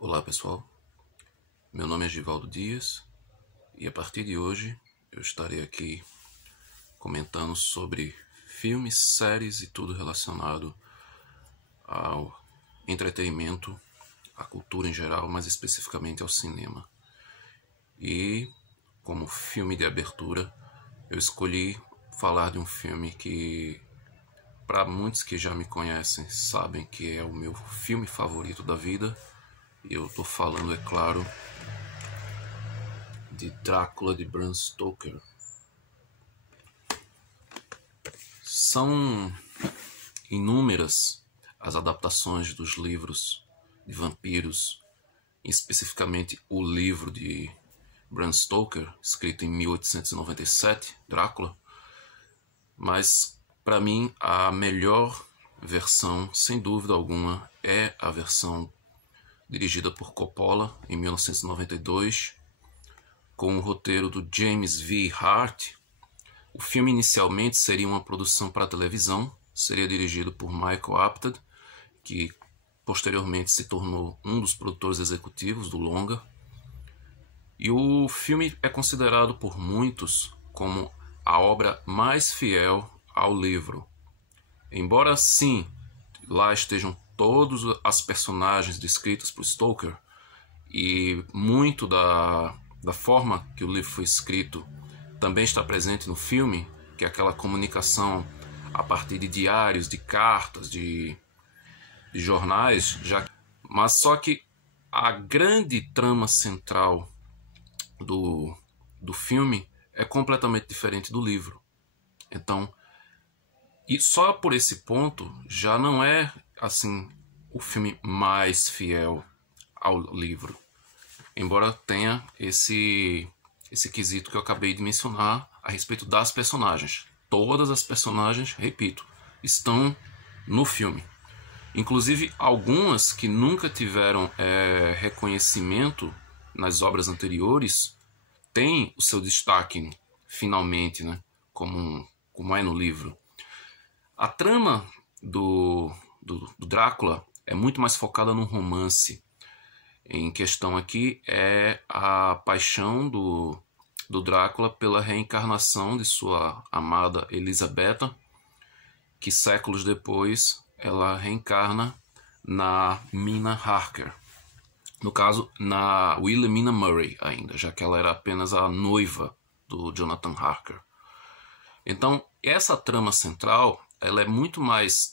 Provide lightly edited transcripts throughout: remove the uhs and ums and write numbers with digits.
Olá pessoal, meu nome é Givaldo Dias e a partir de hoje eu estarei aqui comentando sobre filmes, séries e tudo relacionado ao entretenimento, à cultura em geral, mais especificamente ao cinema. E como filme de abertura, eu escolhi falar de um filme que, para muitos que já me conhecem, sabem que é o meu filme favorito da vida. E eu estou falando, é claro, de Drácula de Bram Stoker. São inúmeras as adaptações dos livros de vampiros, especificamente o livro de Bram Stoker, escrito em 1897, Drácula. Mas, para mim, a melhor versão, sem dúvida alguma, é a versão dirigida por Coppola, em 1992, com o roteiro do James V. Hart. O filme inicialmente seria uma produção para televisão, seria dirigido por Michael Apted, que posteriormente se tornou um dos produtores executivos do longa. E o filme é considerado por muitos como a obra mais fiel ao livro. Embora sim, lá estejam todos as personagens descritos por Stoker e muito da forma que o livro foi escrito também está presente no filme, que é aquela comunicação a partir de diários, de cartas, de jornais, mas só que a grande trama central do filme é completamente diferente do livro. Então, e só por esse ponto já não é assim o filme mais fiel ao livro, embora tenha esse quesito que eu acabei de mencionar a respeito das personagens. Todas as personagens, repito, estão no filme. Inclusive algumas que nunca tiveram reconhecimento nas obras anteriores têm o seu destaque finalmente, né? Como é no livro. A trama do Drácula é muito mais focada no romance. Em questão aqui é a paixão do Drácula pela reencarnação de sua amada Elisabetta, que séculos depois ela reencarna na Mina Harker. No caso, na Wilhelmina Murray ainda, já que ela era apenas a noiva do Jonathan Harker. Então, essa trama central ela é muito mais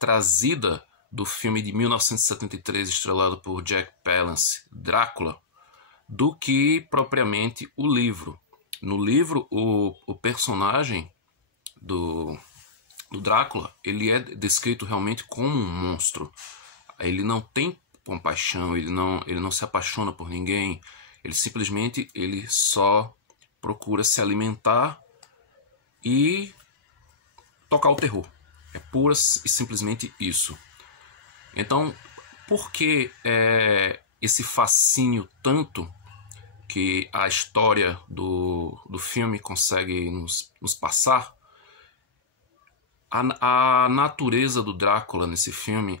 trazida do filme de 1973 estrelado por Jack Palance, Drácula, do que propriamente o livro. No livro, o personagem do Drácula ele é descrito realmente como um monstro. Ele não tem compaixão, ele não se apaixona por ninguém, ele simplesmente só procura se alimentar e tocar o terror. É pura e simplesmente isso. Então, por que esse fascínio tanto que a história do filme consegue nos passar? A natureza do Drácula nesse filme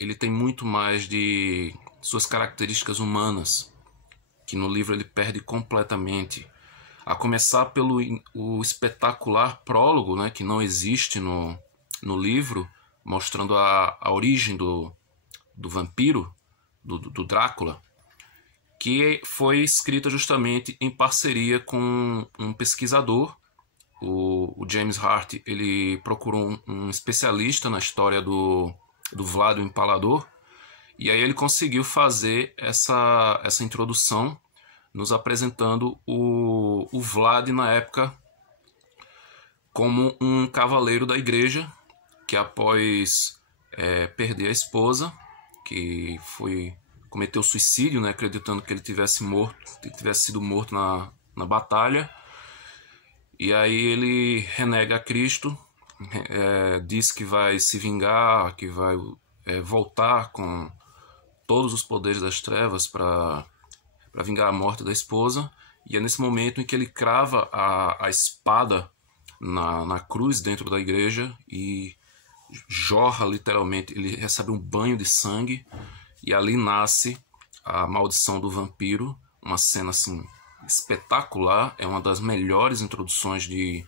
ele tem muito mais de suas características humanas, que no livro ele perde completamente. A começar pelo o espetacular prólogo, né, que não existe no livro, mostrando a origem do vampiro, do Drácula, que foi escrita justamente em parceria com um pesquisador. O James Hart ele procurou um especialista na história do Vlad o Empalador, e aí ele conseguiu fazer essa introdução, nos apresentando o Vlad na época como um cavaleiro da igreja que após perder a esposa, que cometeu suicídio, né, acreditando que ele tivesse sido morto na batalha. E aí ele renega a Cristo, diz que vai se vingar, que vai voltar com todos os poderes das trevas para vingar a morte da esposa. E é nesse momento em que ele crava a espada na cruz dentro da igreja e jorra literalmente, ele recebe um banho de sangue e ali nasce A Maldição do Vampiro, uma cena assim espetacular, é uma das melhores introduções de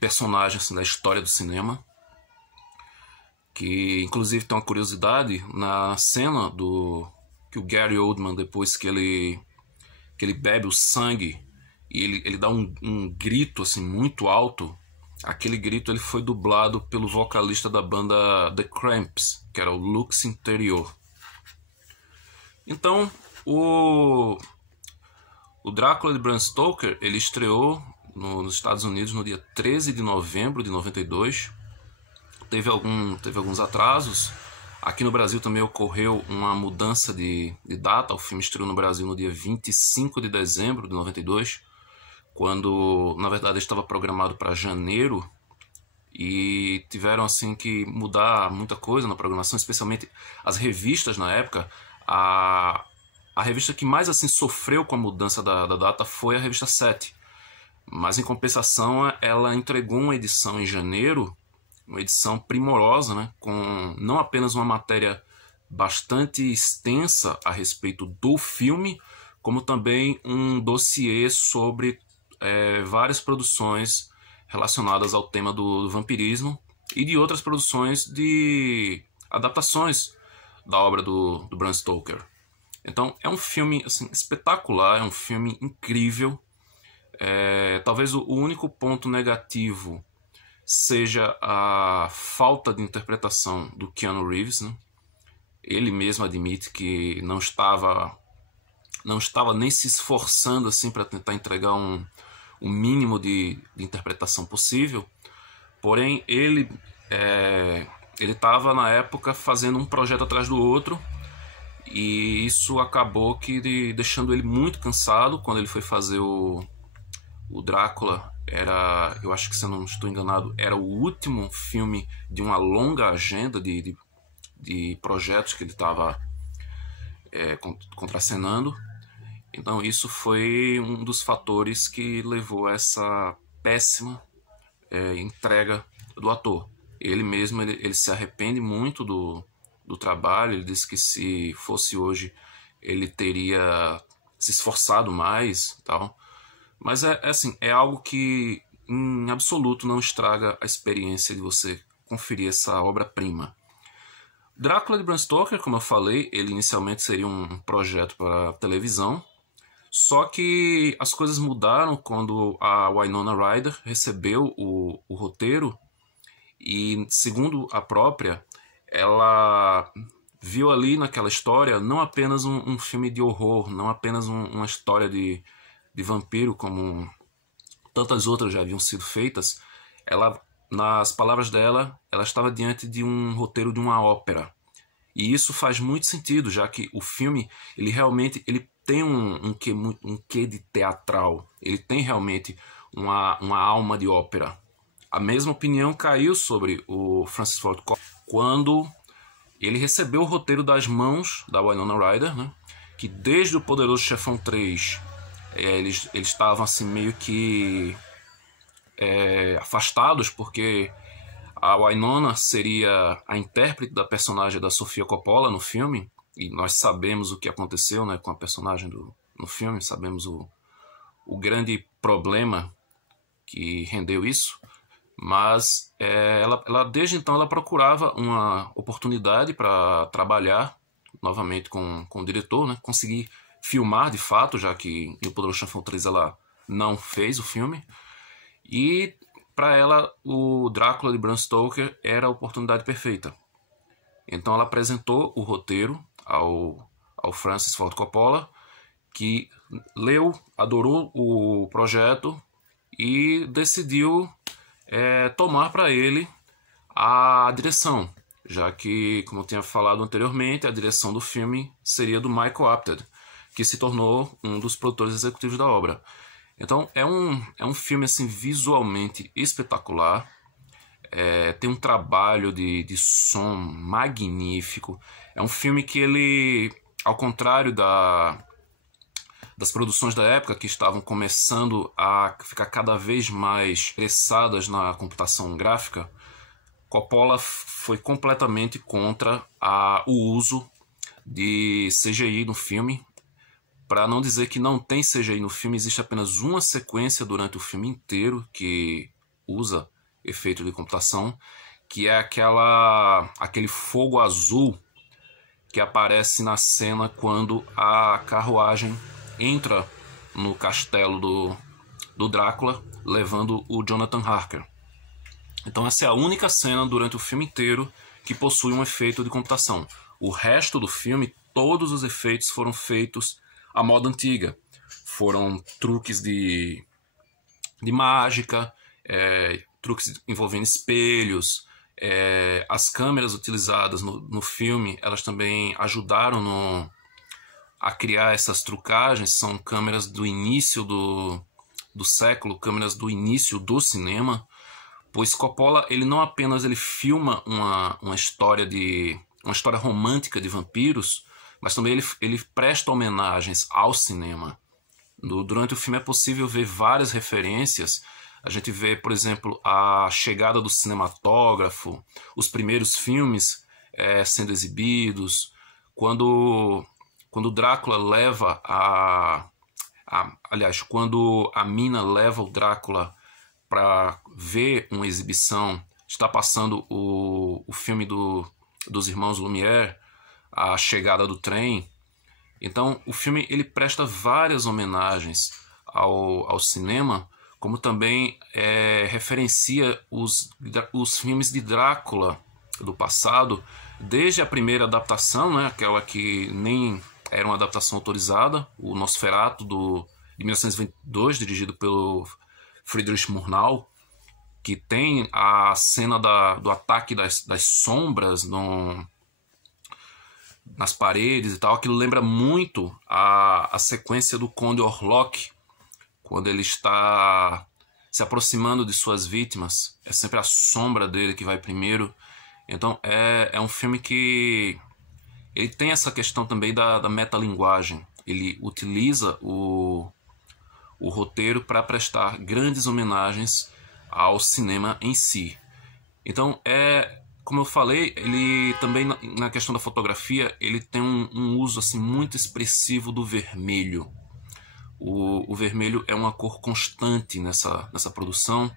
personagens assim, da história do cinema, que inclusive tem uma curiosidade na cena do que o Gary Oldman, depois que ele bebe o sangue e ele dá um grito assim muito alto. Aquele grito ele foi dublado pelo vocalista da banda The Cramps, que era o Lux Interior. Então, o Drácula de Bram Stoker ele estreou nos Estados Unidos no dia 13 de novembro de 92. Teve alguns atrasos. Aqui no Brasil também ocorreu uma mudança de data. O filme estreou no Brasil no dia 25 de dezembro de 92, quando na verdade estava programado para janeiro, e tiveram assim que mudar muita coisa na programação, especialmente as revistas na época. A revista que mais assim sofreu com a mudança da data foi a revista 7, mas em compensação ela entregou uma edição em janeiro, uma edição primorosa, né, com não apenas uma matéria bastante extensa a respeito do filme, como também um dossiê sobre várias produções relacionadas ao tema do vampirismo e de outras produções de adaptações da obra do Bram Stoker. Então é um filme assim, espetacular, é um filme incrível. Talvez o único ponto negativo seja a falta de interpretação do Keanu Reeves, né? Ele mesmo admite que não estava nem se esforçando assim para tentar entregar um mínimo de interpretação possível. Porém, ele estava na época fazendo um projeto atrás do outro, e isso acabou deixando ele muito cansado. Quando ele foi fazer o Drácula, eu acho que, se eu não estou enganado, era o último filme de uma longa agenda de projetos que ele estava contracenando. Então isso foi um dos fatores que levou a essa péssima entrega do ator. Ele mesmo ele se arrepende muito do trabalho. Ele disse que se fosse hoje ele teria se esforçado mais, tal. Mas assim, é algo que em absoluto não estraga a experiência de você conferir essa obra-prima. Drácula de Bram Stoker, como eu falei, ele inicialmente seria um projeto para televisão, só que as coisas mudaram quando a Winona Ryder recebeu o roteiro e, segundo a própria, ela viu ali naquela história não apenas um filme de horror, não apenas uma história de vampiro como tantas outras já haviam sido feitas. Ela, nas palavras dela, ela estava diante de um roteiro de uma ópera. E isso faz muito sentido, já que o filme ele realmente tem um quê de teatral. Ele tem realmente uma alma de ópera. A mesma opinião caiu sobre o Francis Ford Coppola quando ele recebeu o roteiro das mãos da Winona Ryder, né, que desde o Poderoso Chefão 3 eles estavam assim meio que afastados, porque a Winona seria a intérprete da personagem da Sofia Coppola no filme, e nós sabemos o que aconteceu, né, com a personagem no filme, sabemos o grande problema que rendeu isso. Mas ela desde então ela procurava uma oportunidade para trabalhar novamente com o diretor, né, conseguir filmar de fato, já que em O Poderoso Chefão 3 ela não fez o filme. E para ela o Drácula de Bram Stoker era a oportunidade perfeita. Então ela apresentou o roteiro ao Francis Ford Coppola, que leu, adorou o projeto e decidiu tomar para ele a direção, já que, como eu tinha falado anteriormente, a direção do filme seria do Michael Apted, que se tornou um dos produtores executivos da obra. Então é um filme assim, visualmente espetacular, tem um trabalho de som magnífico. É um filme que ele, ao contrário das produções da época, que estavam começando a ficar cada vez mais interessadas na computação gráfica, Coppola foi completamente contra o uso de CGI no filme. Para não dizer que não tem CGI no filme, existe apenas uma sequência durante o filme inteiro que usa efeito de computação, que é aquele fogo azul que aparece na cena quando a carruagem entra no castelo do Drácula, levando o Jonathan Harker. Então essa é a única cena durante o filme inteiro que possui um efeito de computação. O resto do filme, todos os efeitos foram feitos à moda antiga. Foram truques de mágica, truques envolvendo espelhos. As câmeras utilizadas no filme, elas também ajudaram a criar essas trucagens. São câmeras do início do século, câmeras do início do cinema, pois Coppola ele não apenas filma uma história romântica de vampiros, mas também ele presta homenagens ao cinema. Durante o filme é possível ver várias referências. A gente vê, por exemplo, a chegada do cinematógrafo, os primeiros filmes sendo exibidos, quando Drácula leva aliás, quando a mina leva o Drácula para ver uma exibição, está passando o filme dos irmãos Lumière, A Chegada do Trem. Então o filme ele presta várias homenagens ao cinema, como também referencia os filmes de Drácula do passado, desde a primeira adaptação, né, aquela que nem era uma adaptação autorizada, o Nosferatu de 1922, dirigido pelo Friedrich Murnau, que tem a cena do ataque das sombras nas paredes e tal. Aquilo lembra muito a sequência do Conde Orlok, quando ele está se aproximando de suas vítimas. É sempre a sombra dele que vai primeiro. Então é um filme que ele tem essa questão também da metalinguagem. Ele utiliza o roteiro para prestar grandes homenagens ao cinema em si. Então, como eu falei, ele também na questão da fotografia, ele tem um uso assim, muito expressivo do vermelho. O vermelho é uma cor constante nessa produção.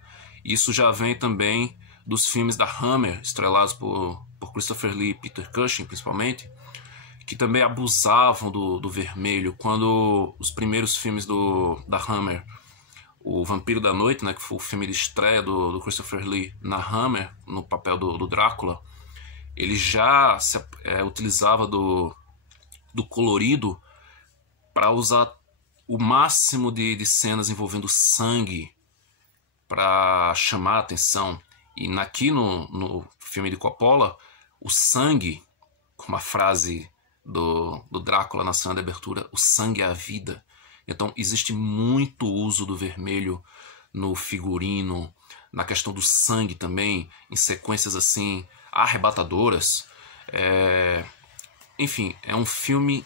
Isso já vem também dos filmes da Hammer, estrelados por Christopher Lee e Peter Cushing, principalmente, que também abusavam do vermelho. Quando os primeiros filmes da Hammer, O Vampiro da Noite, né, que foi o filme de estreia do Christopher Lee na Hammer, no papel do Drácula, ele já utilizava do colorido para usar o máximo de cenas envolvendo sangue para chamar a atenção. E aqui no filme de Coppola, o sangue, como a frase do Drácula na cena de abertura, o sangue é a vida. Então existe muito uso do vermelho no figurino, na questão do sangue também, em sequências assim arrebatadoras. Enfim, é um filme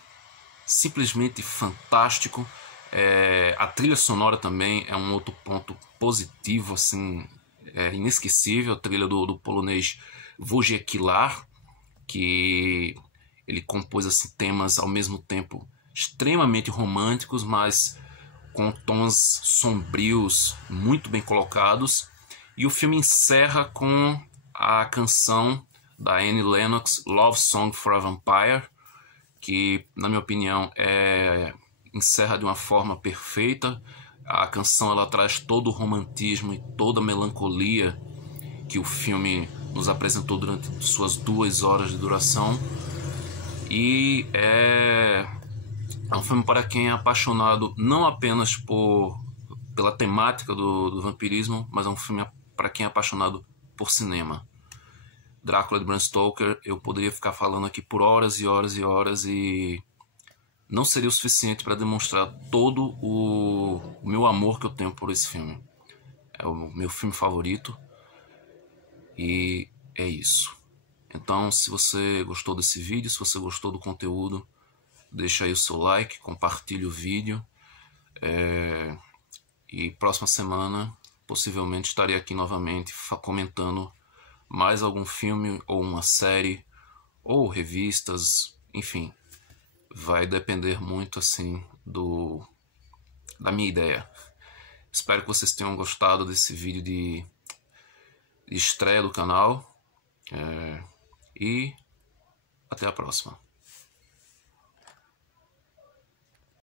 simplesmente fantástico. A trilha sonora também é um outro ponto positivo, assim, inesquecível. A trilha do polonês Wojciech Kilar, que ele compôs assim, temas ao mesmo tempo extremamente românticos, mas com tons sombrios muito bem colocados. E o filme encerra com a canção da Annie Lennox, Love Song for a Vampire, que, na minha opinião, encerra de uma forma perfeita. A canção ela traz todo o romantismo e toda a melancolia que o filme nos apresentou durante suas 2 horas de duração. E é um filme para quem é apaixonado não apenas pela temática do vampirismo, mas é um filme para quem é apaixonado por cinema. Drácula de Bram Stoker, eu poderia ficar falando aqui por horas e horas e horas e não seria o suficiente para demonstrar todo o meu amor que eu tenho por esse filme. É o meu filme favorito e é isso. Então, se você gostou desse vídeo, se você gostou do conteúdo, deixa aí o seu like, compartilhe o vídeo. E próxima semana, possivelmente, estarei aqui novamente comentando mais algum filme ou uma série ou revistas, enfim. vai depender muito assim da minha ideia. Espero que vocês tenham gostado desse vídeo de estreia do canal, e até a próxima.